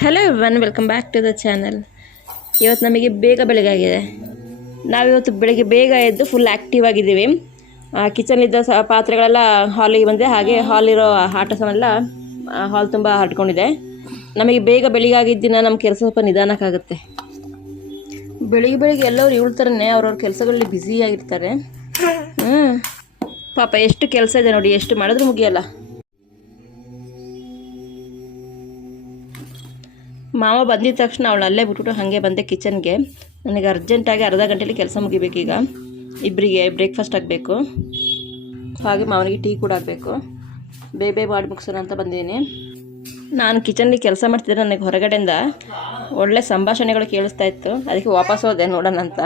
Hello everyone, welcome back to the channel. ಇವತ್ತು ನಮಗೆ ಬೇಗ ಬೆಳಗ್ಗೆ ಆಗಿದೆ. ನಾವಿವತ್ತು ಬೆಳಗ್ಗೆ ಬೇಗ ಎದ್ದು ಫುಲ್ ಆ್ಯಕ್ಟಿವ್ ಆಗಿದ್ದೀವಿ. ಕಿಚನ್ಲಿದ್ದ ಪಾತ್ರೆಗಳೆಲ್ಲ ಹಾಲಿಗೆ ಬಂದಿದೆ, ಹಾಗೆ ಹಾಲಿರೋ ಆಟ ಸಾಮಾನೆಲ್ಲ ಹಾಲ್ ತುಂಬ ಹರಡ್ಕೊಂಡಿದೆ. ನಮಗೆ ಬೇಗ ಬೆಳಿಗ್ಗೆ ಆಗಿದ್ದ ದಿನ ನಮ್ಮ ಕೆಲಸ ಸ್ವಲ್ಪ ನಿಧಾನಕ್ಕಾಗುತ್ತೆ. ಬೆಳಿಗ್ಗೆ ಎಲ್ಲರೂ ಇವಳ ಥರನೇ ಅವ್ರವ್ರ ಕೆಲಸಗಳಲ್ಲಿ ಬ್ಯುಸಿಯಾಗಿರ್ತಾರೆ. ಪಾಪ ಎಷ್ಟು ಕೆಲಸ ಇದೆ ನೋಡಿ, ಎಷ್ಟು ಮಾಡಿದ್ರೂ ಮುಗಿಯಲ್ಲ. ಮಾವ ಬಂದಿದ್ದ ತಕ್ಷಣ ಅವಳು ಅಲ್ಲೇ ಬಿಟ್ಬಿಟ್ಟು ಹಾಗೆ ಬಂದೆ ಕಿಚನ್ಗೆ. ನನಗೆ ಅರ್ಜೆಂಟಾಗಿ ಅರ್ಧ ಗಂಟೆಯಲ್ಲಿ ಕೆಲಸ ಮುಗಿಬೇಕೀಗ. ಇಬ್ಬರಿಗೆ ಬ್ರೇಕ್ಫಾಸ್ಟ್ ಆಗಬೇಕು, ಹಾಗೆ ಮಾವನಿಗೆ ಟೀ ಕೂಡ ಆಗಬೇಕು. ಬೇಗ ಮಾಡಿ ಮುಗಿಸೋಣ ಅಂತ ಬಂದಿದ್ದೀನಿ. ನಾನು ಕಿಚನ್ಲಿ ಕೆಲಸ ಮಾಡ್ತಿದ್ದರೆ ನನಗೆ ಹೊರಗಡೆಯಿಂದ ಒಳ್ಳೆ ಸಂಭಾಷಣೆಗಳು ಕೇಳಿಸ್ತಾ ಇತ್ತು. ಅದಕ್ಕೆ ವಾಪಸ್ ಹೋದೆ ನೋಡೋಣ ಅಂತ.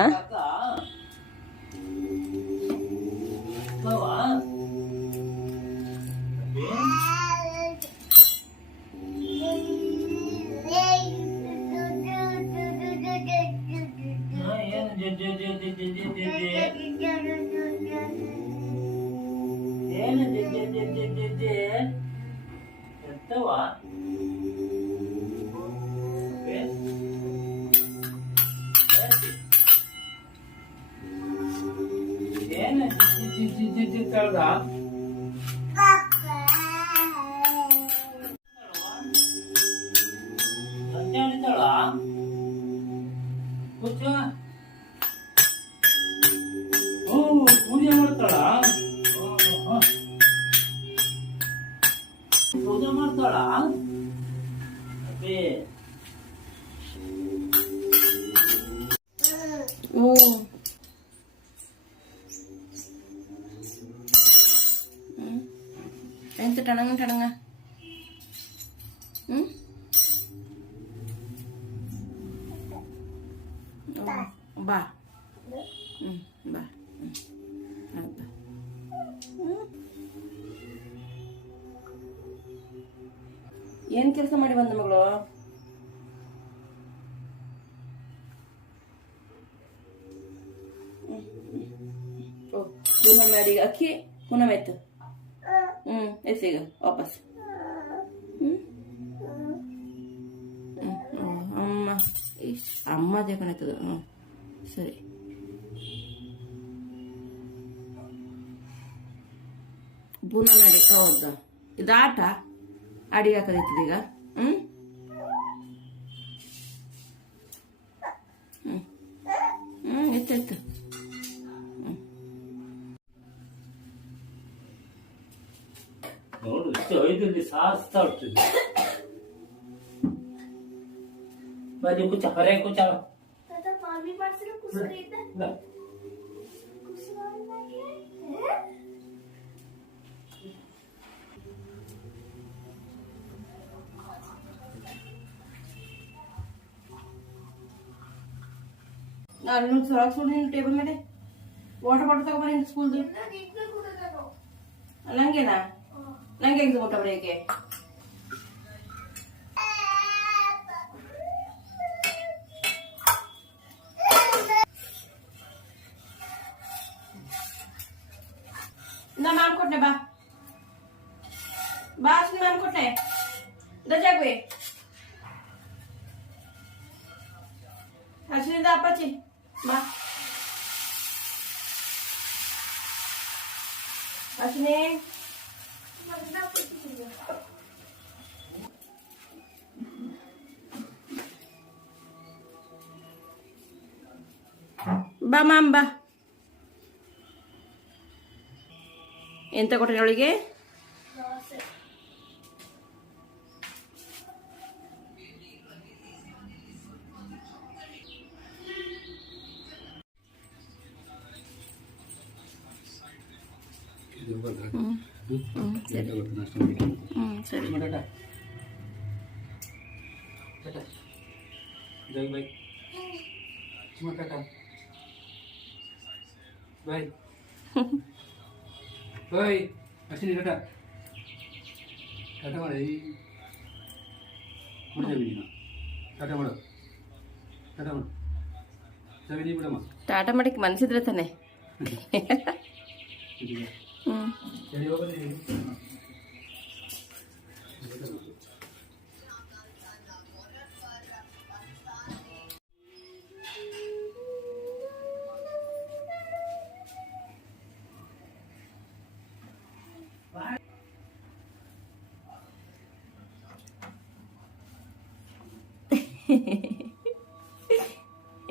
ಪೂಜೆ ಮಾಡ್ತಾಳ ಪೂಜೆ ಮಾಡ್ತಾಳ ಎಂತ ಟಣಂಗ ಟಣಂಗ ಬಾ ಬಾ ಏನು ಕೆಲಸ ಮಾಡಿ ಬಂದ ಮಗಳು? ಪೂನಮ್ ಮಾಡಿ ಅಕ್ಕಿ ಪೂನಮ್ ಆಯ್ತು. ಎಸ್ಸೀಗ ವಾಪಸ್. ಅಮ್ಮ ಅಮ್ಮ ದೇಕಣಾಯ್ತದ. ಸರಿ. ಪೂನ ಮಾಡಿ ಹೌದಾ? ಇದು ಆಟ ಅಡಿಗೆ ಹಾಕೋದೈತದೀಗ. ಎತ್ತಾಯ್ತು. ನೋಡು ಇಷ್ಟು ಐದಲ್ಲಿ ಸಾಸ್ತಾ ಇರ್ತದೆ. ಬಾಜು ಕುಚ್ಚ ಹೊರೆ ಕುಚ್ಚ ನಾನು ಸೊರಗ್ ಸುಳ್ಳಿ ಟೇಬಲ್ ಮೇಲೆ ವಾಟರ್ ಬಾಟಲ್ ತಗೊಂಡ್ಬರಿ ಸ್ಕೂಲ್ದು. ನಂಗೆನಾ? ನಂಗೆ ಹೆಂಗ್ ಊಟ ಬರೆಯಕ್ಕೆ? ನಾ ಮ್ಯಾಮ್ ಕೊಟ್ಟೆ ಬಾ ಬಾ ಅಷ್ಟು ಮ್ಯಾಮ್ ಕೊಟ್ಟೆ ರಜಾಗ್ವಿ ಅಶ್ವಿನಿಂದ ಅಪ್ಪಾಚಿ ಬಾ. ಅಶ್ವಿನಿ ಬಾ ಮಾಮ್ ಬಾ. ಎಂತ ಕೊಟ್ಟೆ ಅವಳಿಗೆ? ಸರಿ. ಬಾಯ್ ಬಾಯ್ ಅಶ್ವಿನಿ ಟಾಟಾ ಟಾಟಾ ಮಾಡಿ ನೀನು ಟಾಟಾ ಮಾಡು ಟಾಟಾ ಮಾಡು ಸವಿ ಬಿಡಮ್ಮ. ಟಾಟಾ ಮಾಡಕ್ಕೆ ಮನ್ಸಿದ್ರೆ ತಾನೆ.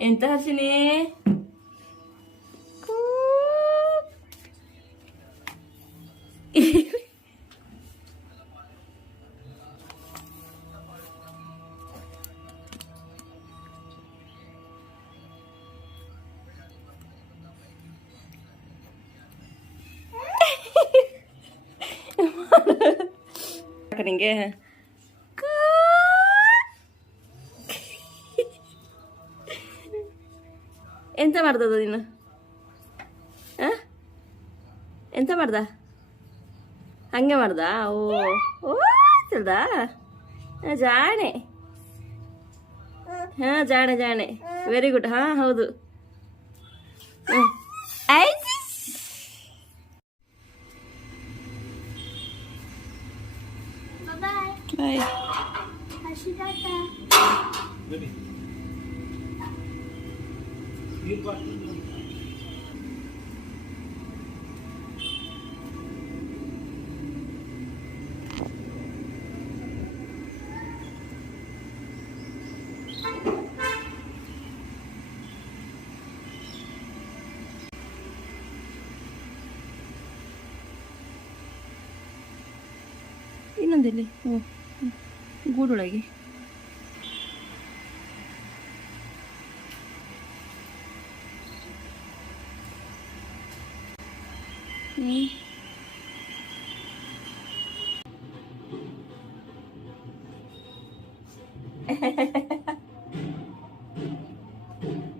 ಎಂತ ಹರ್ಷಿನಿ ನಿಂಗೆ ಎಂತ ಮಾಡ್ದದು ನೀನು ಎಂತ ಮಾಡ್ದ ಹಂಗೆ ಮಾಡ್ದ ಓ ಓ ತಿಳ್ದ ಜಾಣೆ ಹಾಂ ಜಾಣೆ ಜಾಣೆ ವೆರಿ ಗುಡ್ ಹಾಂ ಹೌದು ಬಾಯ್ ಇನ್ನೊಂದಿಲ್ಲಿ ಓ ಗೂಡೊಳಗೆ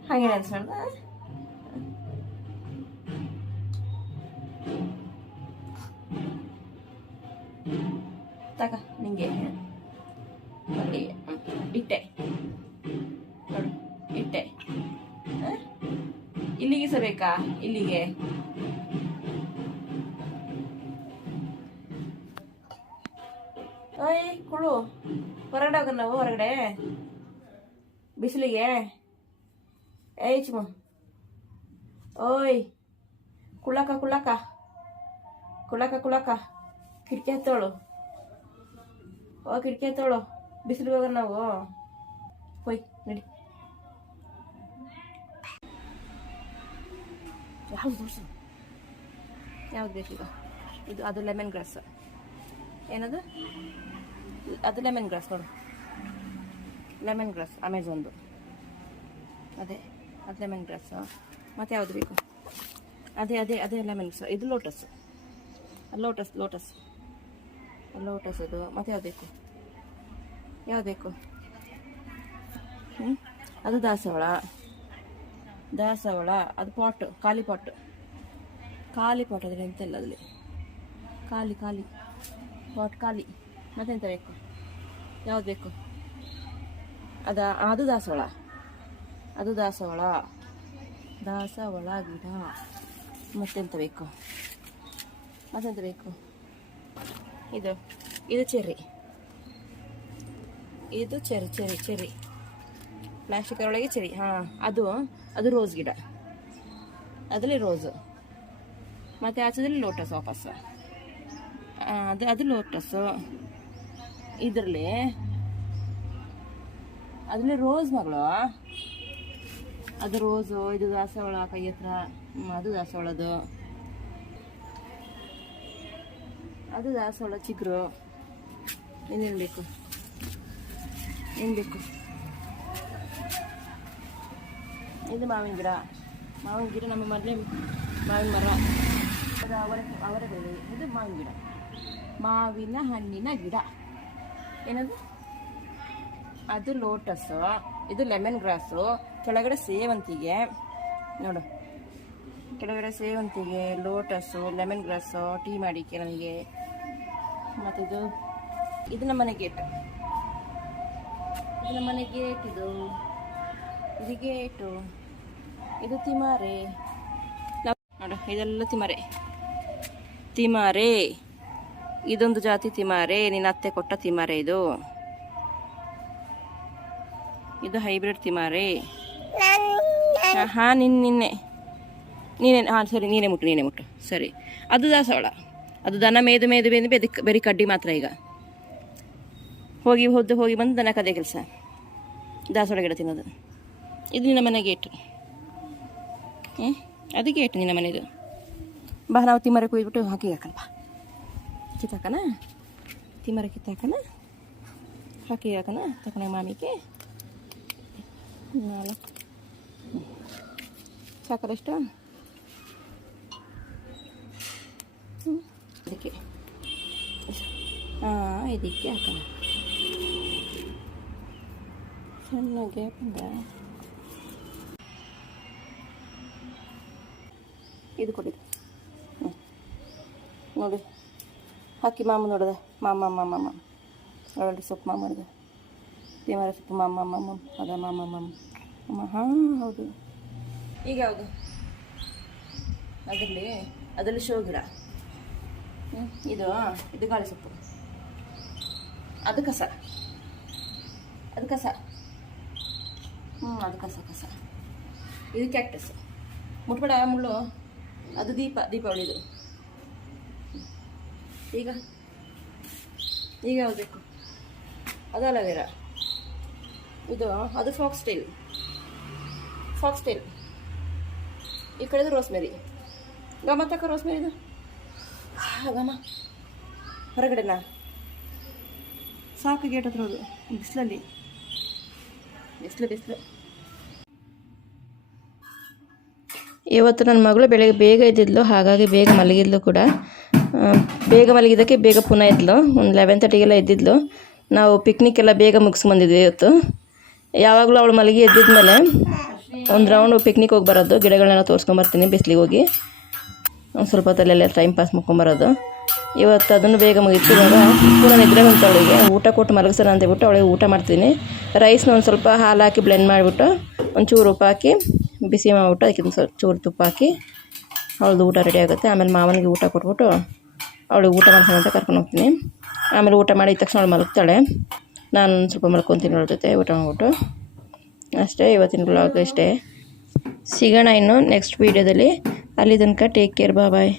ಹಾಗೆ ಡ್ಯಾನ್ಸ್ ಮಾಡ್ದ ತಗ ನಿಂಗೆ ಇಟ್ಟೆ ನೋಡು ಇಟ್ಟೆ ಇಲ್ಲಿಗೆ ಸಬೇಕಾ ಇಲ್ಲಿಗೆ ಓಯ್ ಕುಳು ಹೊರಗಡೆ ಹೋಗೋಣ ನಾವು ಹೊರಗಡೆ ಬಿಸಿಲಿಗೆ ಏಯ್ ಚಿಮ್ಮ ಓಯ್ ಕುಳ್ಳಕ ಕುಳ್ಳಕ ಕುಳ್ಳಕ ಕುಳ್ಳಕ ಕಿಟಕಿ ಹತ್ತೋಳು ಓ ಕಿಟಕಿ ಹತ್ತೋಳು ಬಿಸಿಲಿಗೆ ಹೋಗೋಣ ನಾವು ಹೋಯ್ ನಡಿ ಯಾವ್ದು ತೋರಿಸು ಯಾವ್ದು ಬೇಕೀಗ ಇದು ಅದು ಲೆಮನ್ ಗ್ರಾಸ್ ಏನದು ಅದು ಲೆಮನ್ ಗ್ರಾಸ್ ನೋಡು ಲೆಮನ್ ಗ್ರಾಸ್ ಅಮೆಝಾನ್ದು ಅದೇ ಅದು ಲೆಮನ್ ಗ್ರಾಸ್ ಮತ್ತು ಯಾವುದು ಬೇಕು ಅದೇ ಅದೇ ಅದೇ ಲೆಮನ್ ಗ್ರಾಸ್ ಇದು ಲೋಟಸ್ ಲೋಟಸ್ ಲೋಟಸ್ ಲೋಟಸ್ ಅದು ಮತ್ತು ಯಾವ್ದು ಬೇಕು ಯಾವ್ದು ಬೇಕು ಅದು ದಾಸವಾಳ ದಾಸವಾಳ ಅದು ಪಾಟ್ ಖಾಲಿ ಪಾಟ್ ಅದ್ರಲ್ಲಿ ಎಂತೆಲ್ಲ ಅದರಲ್ಲಿ ಖಾಲಿ ಖಾಲಿ ಪಾಟ್ ಖಾಲಿ ಮತ್ತೆಂತ ಬೇಕು ಯಾವ್ದು ಬೇಕು ಅದು ದಾಸವಾಳ ಅದು ದಾಸವಾಳ ದಾಸವಾಳ ಗಿಡ ಮತ್ತೆಂತ ಬೇಕು ಮತ್ತೆಂತ ಬೇಕು ಇದು ಇದು ಚೆರ್ರಿ ಇದು ಚೆರ್ರಿ ಚೆರ್ರಿ ಚೆರ್ರಿ ಪ್ಲಾಸ್ಟಿಕ್ ಒಳಗೆ ಚೆರ್ರಿ ಹಾಂ ಅದು ರೋಸ್ ಗಿಡ ಅದರಲ್ಲಿ ರೋಸು ಮತ್ತು ಆಚೆದಲ್ಲಿ ಲೋಟಸ್ ವಾಪಸ್ ಅದು ಲೋಟಸ್ಸು ಇದರಲ್ಲಿ ಅದರಲ್ಲಿ ರೋಸ್ ಮಗಳು ಅದು ರೋಸು ಇದು ದಾಸವಾಳ ಕೈ ಹತ್ರ ಅದು ದಾಸವಾಳದು ಅದು ದಾಸವಾಳ ಚಿಗುರು ಇನ್ನೇನು ಬೇಕು ಏನು ಬೇಕು ಇದು ಮಾವಿನ ಗಿಡ ನಮ್ಮ ಮನೆ ಮಾವಿನ ಮರ ಅದು ಅವರ ಬೆಳೆ ಇದು ಮಾವಿನ ಗಿಡ ಮಾವಿನ ಹಣ್ಣಿನ ಗಿಡ ಏನದು ಅದು ಲೋಟಸ್ಸು ಇದು ಲೆಮನ್ ಗ್ರಾಸು ಕೆಳಗಡೆ ಸೇವಂತಿಗೆ ನೋಡು ಕೆಳಗಡೆ ಸೇವಂತಿಗೆ ಲೋಟಸ್ಸು ಲೆಮನ್ ಗ್ರಾಸು ಟೀ ಮಾಡಿಕೆ ನನಗೆ ಮತ್ತು ಇದು ನಮ್ಮನೆ ಗೇಟ್ ಇದು ನಮ್ಮನೆ ಗೇಟ್ ಇದು ಗೇಟು ಇದು ತಿಮಾರೆ ನೋಡು ಇದೆಲ್ಲ ತಿಮಾರೆ ಇದೊಂದು ಜಾತಿ ತಿಮಾರೆ ನಿನ್ನ ಅತ್ತೆ ಕೊಟ್ಟ ತಿಮಾರೆ ಇದು ಹೈಬ್ರಿಡ್ ತಿಮಾರೆ ಹಾಂ ನೀನೆ ಹಾಂ ಸರಿ ನೀನೇ ಮುಟ್ಟು ಸರಿ ಅದು ದಾಸವಾಳ ಅದು ದನ ಮೇದು ಬರೀ ಕಡ್ಡಿ ಮಾತ್ರ ಈಗ ಹೋಗಿ ಬಂದು ದನ ಕದೇ ಕೆಲಸ ದಾಸವಾಳ ಗಿಡ ತಿನ್ನೋದು. ಇದು ನಿನ್ನ ಮನೆ ಗೇಟು. ಅದು ಗೇಟು ನಿನ್ನ ಮನೆದು. ಬಾ ನಾವು ತಿಮ್ಮರ ಕುಯ್ದುಬಿಟ್ಟು ಹಾಕಿ ಹಾಕಣ. ಬಾ ಕಿತ್ತಾಕಣ, ತಿಮ್ಮರ ಕಿತ್ತಾಕಣ, ಹಾಕಿ ಹಾಕಣ. ತಕೊಂಡ ಮಾಮಿಗೆ 4 ಸಾಕರಷ್ಟ. ಇದಕ್ಕೆ ಇದಕ್ಕೆ ಹಾಕೋಣ ಚೆನ್ನಾಗಿ. ಇದು ಕೊಡಿ ನೋಡಿ, ಹಾಕಿ ಮಾಮ ನೋಡಿದೆ. ಮಾಮ ಒಳ್ಳೆ ಸೊಪ್ಪು ಮಾಮ ಮಾಡಿದೆ. ತಿಮ್ಮರ ಸೊಪ್ಪು ಮಾಮ ಅದ ಮಾಮ ಹಾಂ ಹೌದು. ಈಗ ಯಾವುದು ಅದರಲ್ಲಿ ಶೋ ಗಿಡ. ಇದು ಗಾಳಿ ಸೊಪ್ಪು. ಅದು ಕಸ ಅದು ಕಸ ಇದು ಕ್ಯಾಕ್ಟಸ್. ಮುಟ್ಬೇಡ ಮುಳ್ಳು. ಅದು ದೀಪಾವಳಿದು. ಈಗ ಯಾವ್ದು ಬೇಕು? ಅದು ಅಲೋವೆರಾ. ಅದು ಫಾಕ್ಸ್ ಟೈಲ್. ಈ ಕಡೆದು ರೋಸ್ಮೆರಿ. ಗಮ ತಕ್ಕ ರೋಸ್ಮೆರಿದು ಗಮ ಹೊರಗಡೆನಾ ಸಾಕು. ಗೇಟ್ ಹತ್ರ ಹೋದು ಬಿಸಿಲು. ಇವತ್ತು ನನ್ನ ಮಗಳು ಬೆಳಗ್ಗೆ ಬೇಗ ಎದ್ದಿದ್ಲು, ಹಾಗಾಗಿ ಬೇಗ ಮಲಗಿದ್ಲು ಕೂಡ. ಬೇಗ ಮಲಗಿದ್ದಕ್ಕೆ ಬೇಗ ಪುನಃ ಎದ್ಲು. ಒಂದು 11:30ಗೆಲ್ಲ ಎದ್ದಿದ್ಲು. ನಾವು ಪಿಕ್ನಿಕ್ ಎಲ್ಲ ಬೇಗ ಮುಗಿಸ್ಕೊಂಬಂದಿದ್ವಿ ಇವತ್ತು. ಯಾವಾಗಲೂ ಅವಳು ಮಲಗಿ ಎದ್ದಿದ್ಮೇಲೆ ಒಂದು ರೌಂಡು ಪಿಕ್ನಿಕ್ ಹೋಗಿ ಬರೋದು. ಗಿಡಗಳನ್ನೆಲ್ಲ ತೋರಿಸ್ಕೊಂಬರ್ತೀನಿ ಬಿಸಿಲಿಗೆ ಹೋಗಿ. ಒಂದು ಸ್ವಲ್ಪ ಹೊತ್ತಲ್ಲೆಲ್ಲ ಟೈಮ್ ಪಾಸ್ ಮಾಡ್ಕೊಂಬರೋದು. ಇವತ್ತು ಅದನ್ನು ಬೇಗ ಮುಗಿತು. ಇವಾಗ ಪುನಃ ನಿದ್ರೆ ಬಂತು ಅವಳಿಗೆ. ಊಟ ಕೊಟ್ಟು ಮಲಗಿಸೋಣ ಅಂತೇಳ್ಬಿಟ್ಟು ಅವಳಿಗೆ ಊಟ ಮಾಡ್ತೀನಿ. ರೈಸ್ನ ಒಂದು ಸ್ವಲ್ಪ ಹಾಲು ಹಾಕಿ ಬ್ಲೆಂಡ್ ಮಾಡಿಬಿಟ್ಟು ಒಂಚೂರು ಉಪ್ಪು ಹಾಕಿ ಬಿಸಿ ಮಾಡಿಬಿಟ್ಟು ಅದಕ್ಕೆ ಒಂದು ಸ್ವಲ್ಪ ಚೂರು ತುಪ್ಪ ಹಾಕಿ ಅವಳದು ಊಟ ರೆಡಿ ಆಗುತ್ತೆ. ಆಮೇಲೆ ಮಾವನಿಗೆ ಊಟ ಕೊಟ್ಬಿಟ್ಟು ಅವಳಿಗೆ ಊಟ ಮಾಡ್ಸೋಣ ಅಂತ ಕರ್ಕೊಂಡು ಹೋಗ್ತೀನಿ. ಆಮೇಲೆ ಊಟ ಮಾಡಿದ ತಕ್ಷಣ ಅವಳು ಮಲಗ್ತಾಳೆ. ನಾನು ಸ್ವಲ್ಪ ಮಲ್ಕೊತೀನಿ ಅವಳ ಜೊತೆ ಊಟ ಮಾಡ್ಬಿಟ್ಟು. ಅಷ್ಟೇ ಇವತ್ತಿನ ಬ್ಲಾಗ್ ಅಷ್ಟೇ. ಸಿಗೋಣ ಇನ್ನು ನೆಕ್ಸ್ಟ್ ವೀಡಿಯೋದಲ್ಲಿ. ಅಲ್ಲಿ ತನಕ ಟೇಕ್ ಕೇರ್. ಬಾಯ್.